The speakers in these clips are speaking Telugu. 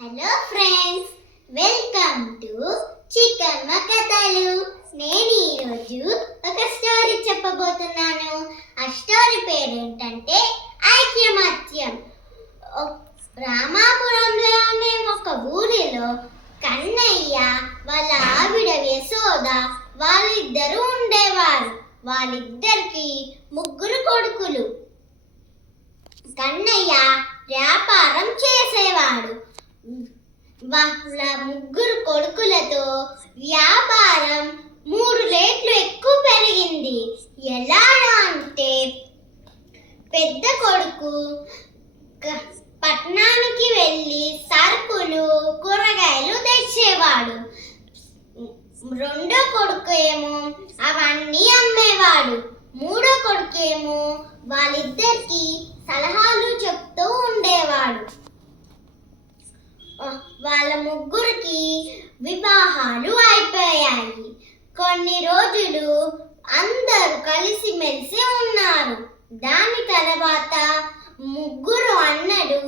హలో ఫ్రెండ్స్, వెల్కమ్ టు చికమ్మ కథలు. నేను ఈరోజు ఒక స్టోరీ చెప్పబోతున్నాను. ఆ స్టోరీ పేరు ఏంటంటే ఐకమత్యం. రామాపురంలోనే ఒక ఊరిలో కన్నయ్య వాళ్ళ ఆవిడ యశోద వాళ్ళిద్దరూ ఉండేవారు. వాళ్ళిద్దరికి ముగ్గురు కొడుకులు. కన్నయ్య వ్యాపారం చేసేవాడు. వాళ్ళ ముగ్గురు కొడుకులతో వ్యాపారం 3 రెట్లు ఎక్కువ పెరిగింది. ఎలా అంటే పెద్ద కొడుకు పట్టణానికి వెళ్ళి సరుకులు కూరగాయలు తెచ్చేవాడు. రెండో కొడుకు ఏమో అవన్నీ అమ్మేవాడు. మూడో కొడుకు ఏమో వాళ్ళిద్దరికి సలహాలు చెప్తూ ఉండేవాడు. వాళ్ళ ముగ్గురికి వివాహాలు అయిపోయాయి. కొన్ని రోజులు అందరూ కలిసిమెలిసి ఉన్నారు. దాని తర్వాత ముగ్గురు అన్నలు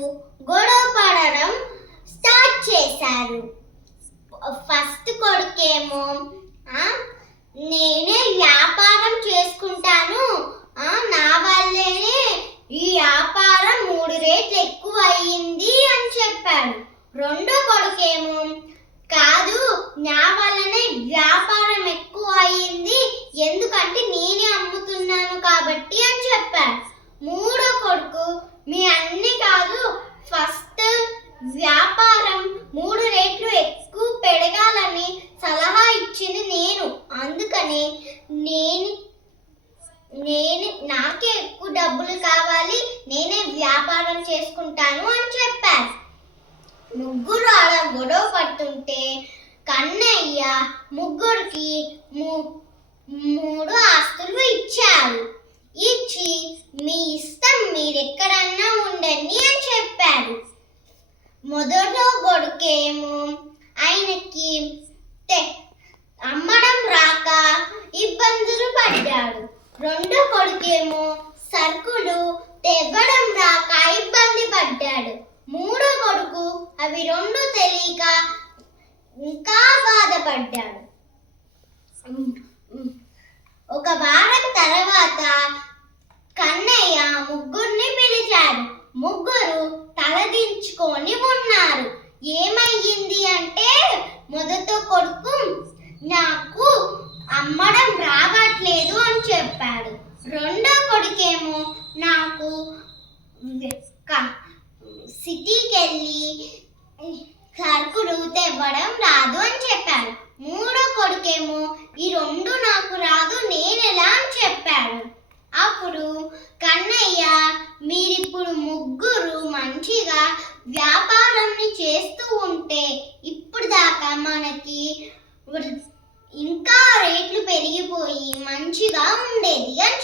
గొడవ పడడం స్టార్ట్ చేశారు. ఫస్ట్ కొడుకేమో నేనే వ్యాపారం చేసుకుంటాను, నా వల్లేనే ఈ వ్యాపారం 3 రెట్లు ఎక్కువ అయ్యింది అని చెప్పాడు. రెండో కొడుకేమో కాదు, నా వల్లనే వ్యాపారం ఎక్కువ అయ్యింది, ఎందుకంటే నేనే అమ్ముతున్నాను కాబట్టి అని చెప్పాడు. మూడో కొడుకు మీ అన్ని కాదు, ఫస్ట్ వ్యాపారం 3 రెట్లు ఎక్కువ పెరగాలని సలహా ఇచ్చింది నేను, అందుకని నాకే ఎక్కువ డబ్బులు కావాలి, నేనే వ్యాపారం చేసుకుంటాను అని చెప్పారు. ముగ్గురు అలా గొడవ పడుతుంటే కన్నయ్య ముగ్గురికి 3 ఆస్తులు ఇచ్చారు. ఇచ్చి మీ ఇష్టం, మీరు ఎక్కడన్నా ఉండండి అని చెప్పారు. మొదటి కొడుకేమో ఆయనకి అమ్మడం రాక ఇబ్బందులు పడ్డాడు. రెండో కొడుకేమో సరుకులు తెవ్వడం రాక ఇబ్బంది పడ్డాడు. మూడో కొడుకు అవి రెండు తెలియక ఇంకా బాధపడ్డాడు. ఒక వారం తర్వాత కన్నయ్య ముగ్గురిని పిలిచాడు. ముగ్గురు తలదించుకొని ఉన్నారు. ఏమయ్యింది అంటే మొదటి కొడుకు నాకు అమ్మడం రావట్లేదు అని చెప్పాడు. రెండో కొడుకేమో నాకు సిటీకి వెళ్ళి సరుకులు తెవ్వడం రాదు అని చెప్పాడు. మూడో కొడుకేమో ఈ 2 నాకు రాదు, నేనెలా అని చెప్పాడు. అప్పుడు కన్నయ్య మీరిప్పుడు ముగ్గురు మంచిగా వ్యాపారాన్ని చేస్తూ ఉంటే ఇప్పుడు దాకా మనకి ఇంకా రేట్లు పెరిగిపోయి మంచిగా ఉండేది అని